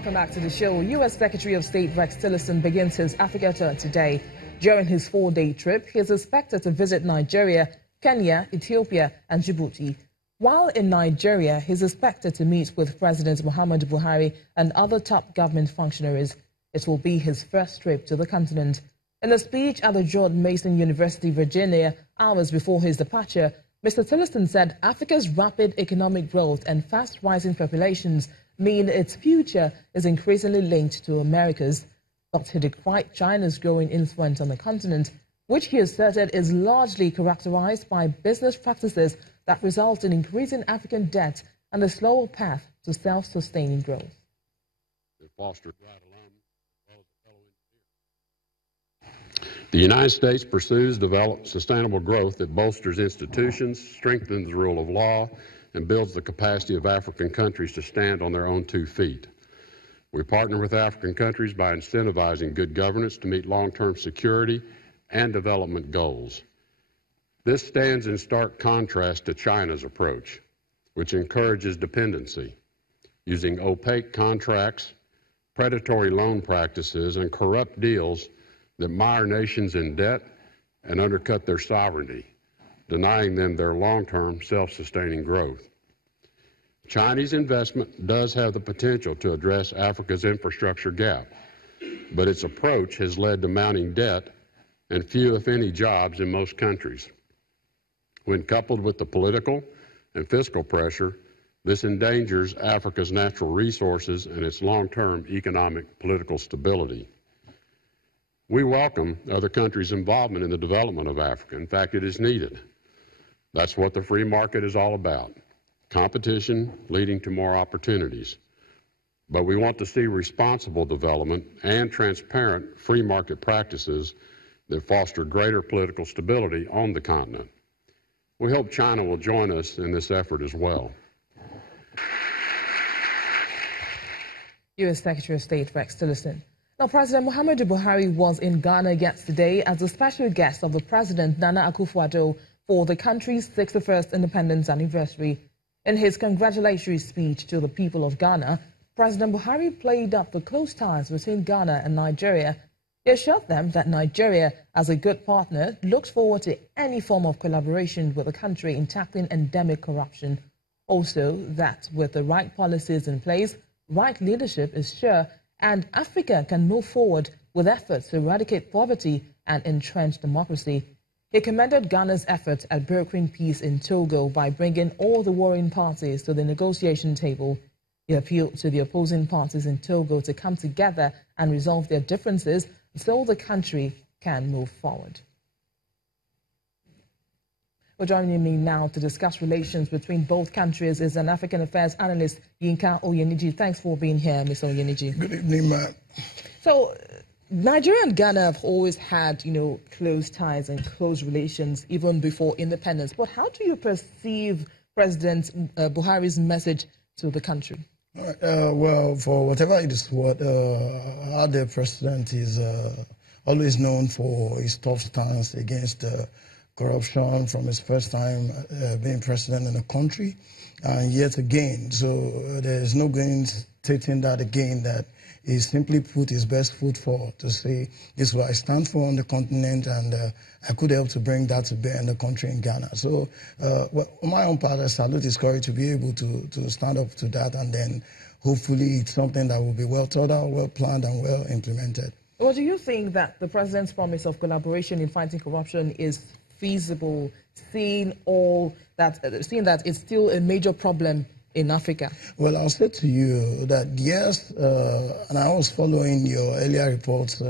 Welcome back to the show. U.S. Secretary of State Rex Tillerson begins his Africa tour today. During his 4-day trip, he is expected to visit Nigeria, Kenya, Ethiopia, and Djibouti. While in Nigeria, he is expected to meet with President Muhammadu Buhari and other top government functionaries. It will be his first trip to the continent. In a speech at the George Mason University, Virginia, hours before his departure, Mr. Tillerson said Africa's rapid economic growth and fast-rising populations mean its future is increasingly linked to America's. But he decried China's growing influence on the continent, which he asserted is largely characterized by business practices that result in increasing African debt and a slower path to self-sustaining growth. The United States pursues sustainable growth that bolsters institutions, strengthens the rule of law, and builds the capacity of African countries to stand on their own 2 feet. We partner with African countries by incentivizing good governance to meet long-term security and development goals. This stands in stark contrast to China's approach, which encourages dependency, using opaque contracts, predatory loan practices, and corrupt deals that mire nations in debt and undercut their sovereignty, denying them their long-term self-sustaining growth. Chinese investment does have the potential to address Africa's infrastructure gap, but its approach has led to mounting debt and few, if any, jobs in most countries. When coupled with the political and fiscal pressure, this endangers Africa's natural resources and its long-term economic political stability. We welcome other countries' involvement in the development of Africa. In fact, it is needed. That's what the free market is all about. Competition leading to more opportunities. But we want to see responsible development and transparent free market practices that foster greater political stability on the continent. We hope China will join us in this effort as well. U.S. Secretary of State Rex Tillerson. Now, President Muhammadu Buhari was in Ghana yesterday as a special guest of the President Nana Akufo-Addo for the country's 61st independence anniversary. In his congratulatory speech to the people of Ghana, President Buhari played up the close ties between Ghana and Nigeria. He assured them that Nigeria, as a good partner, looks forward to any form of collaboration with the country in tackling endemic corruption. Also, that with the right policies in place, right leadership is sure, and Africa can move forward with efforts to eradicate poverty and entrench democracy. He commended Ghana's efforts at brokering peace in Togo by bringing all the warring parties to the negotiation table. He appealed to the opposing parties in Togo to come together and resolve their differences so the country can move forward. Well, joining me now to discuss relations between both countries is an African affairs analyst, Yinka Oyeniji. Thanks for being here, Mr. Oyeniji. Good evening, ma'am. So, Nigeria and Ghana have always had, close ties and close relations even before independence. But how do you perceive President Buhari's message to the country? Well, for whatever it is worth, our dear president is always known for his tough stance against corruption from his first time being president in the country. And yet again, so there is no going stating that again, that he simply put his best foot forward to say, this is what I stand for on the continent, and I could help to bring that to bear in the country in Ghana. So well, on my own part, I salute his courage to be able to stand up to that, and then hopefully it's something that will be well thought out, well planned, and well implemented. Well, do you think that the president's promise of collaboration in fighting corruption is feasible, seeing that it's still a major problem in Africa? Well, I'll say to you that yes, and I was following your earlier reports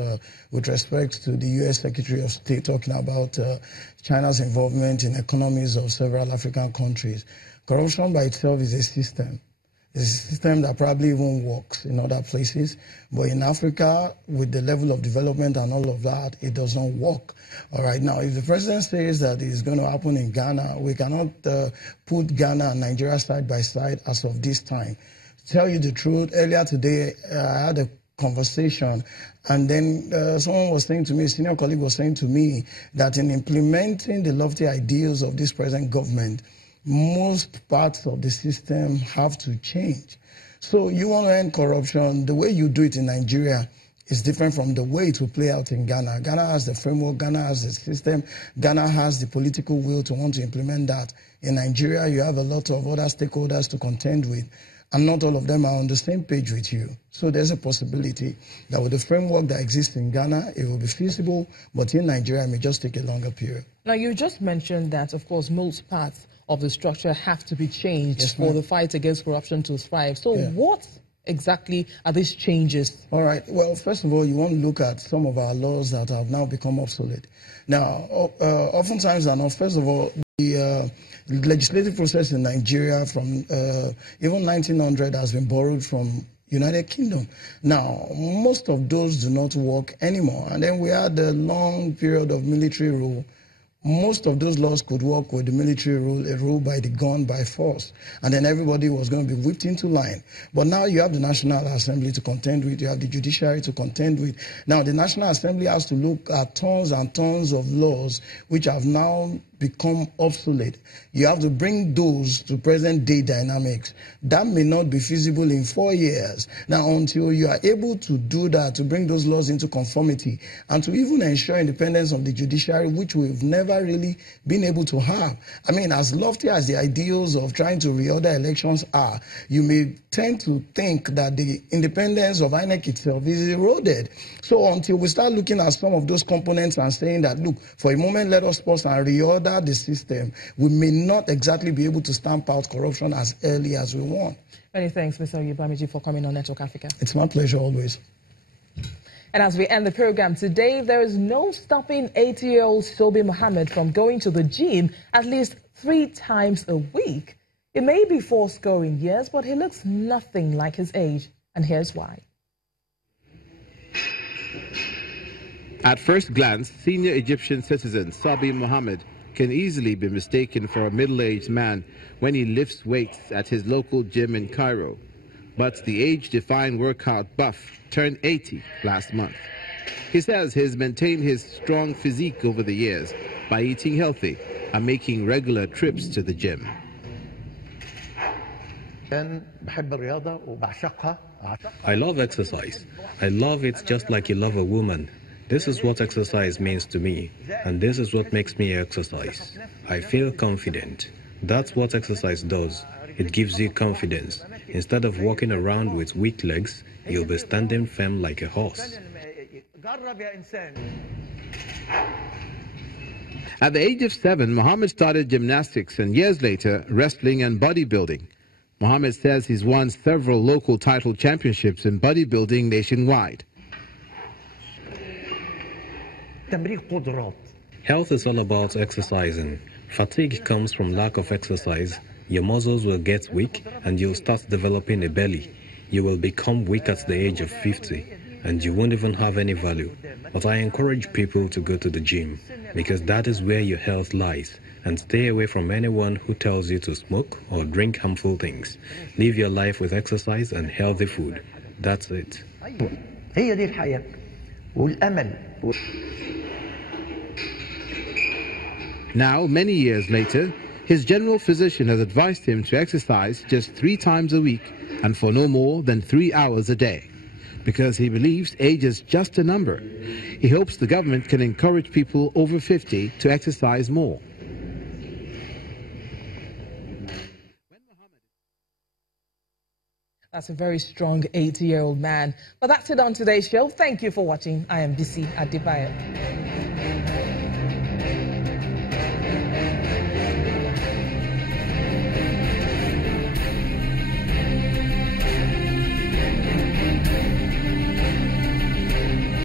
with respect to the U.S. Secretary of State talking about China's involvement in economies of several African countries. Corruption by itself is a system. It's a system that probably even works in other places, but in Africa, with the level of development and all of that, it doesn't work. All right, now, if the president says that it's going to happen in Ghana, we cannot put Ghana and Nigeria side by side as of this time. To tell you the truth, earlier today, I had a conversation, and then someone was saying to me, a senior colleague was saying to me, that in implementing the lofty ideals of this present government, most parts of the system have to change. So you want to end corruption, the way you do it in Nigeria is different from the way it will play out in Ghana. Ghana has the framework, Ghana has the system, Ghana has the political will to want to implement that. In Nigeria, you have a lot of other stakeholders to contend with, and not all of them are on the same page with you. So there's a possibility that with the framework that exists in Ghana, it will be feasible, but in Nigeria, it may just take a longer period. Now, you just mentioned that, of course, most parts of the structure have to be changed for the fight against corruption to thrive. So what exactly are these changes? All right. Well, first of all, you want to look at some of our laws that have now become obsolete. Now, oftentimes, first of all, the legislative process in Nigeria from even 1900 has been borrowed from United Kingdom. Now, most of those do not work anymore. And then we had a long period of military rule. Most of those laws could work with the military rule, a rule by the gun, by force. And then everybody was going to be whipped into line. But now you have the National Assembly to contend with, you have the judiciary to contend with. Now the National Assembly has to look at tons and tons of laws which have now become obsolete. You have to bring those to present day dynamics. That may not be feasible in 4 years. Now, until you are able to do that, to bring those laws into conformity, and to even ensure independence of the judiciary, which we've never really been able to have. I mean, as lofty as the ideals of trying to reorder elections are, you may tend to think that the independence of INEC itself is eroded. So until we start looking at some of those components and saying that, look, for a moment, let us pause and reorder the system, we may not exactly be able to stamp out corruption as early as we want. Many thanks, Mr. Oyebamiji, for coming on Network Africa. It's my pleasure always. And as we end the program today, there is no stopping 80-year-old Shobi Mohammed from going to the gym at least 3 times a week. It may be 4 years, but he looks nothing like his age, and here's why. At first glance, senior Egyptian citizen Shobi Mohammed can easily be mistaken for a middle-aged man when he lifts weights at his local gym in Cairo. But the age-defying workout buff turned 80 last month. He says he's maintained his strong physique over the years by eating healthy and making regular trips to the gym. I love exercise. I love it just like you love a woman. This is what exercise means to me, and this is what makes me exercise. I feel confident. That's what exercise does. It gives you confidence. Instead of walking around with weak legs, you'll be standing firm like a horse. At the age of 7, Mohammed started gymnastics and years later, wrestling and bodybuilding. Mohammed says he's won several local title championships in bodybuilding nationwide. Health is all about exercising. Fatigue comes from lack of exercise. Your muscles will get weak and you'll start developing a belly. You will become weak at the age of 50 and you won't even have any value. But I encourage people to go to the gym because that is where your health lies. And stay away from anyone who tells you to smoke or drink harmful things. Live your life with exercise and healthy food. That's it. Now, many years later, his general physician has advised him to exercise just 3 times a week and for no more than 3 hours a day. Because he believes age is just a number. He hopes the government can encourage people over 50 to exercise more. That's a very strong 80-year-old man. But that's it on today's show. Thank you for watching. I am BC Adebayo.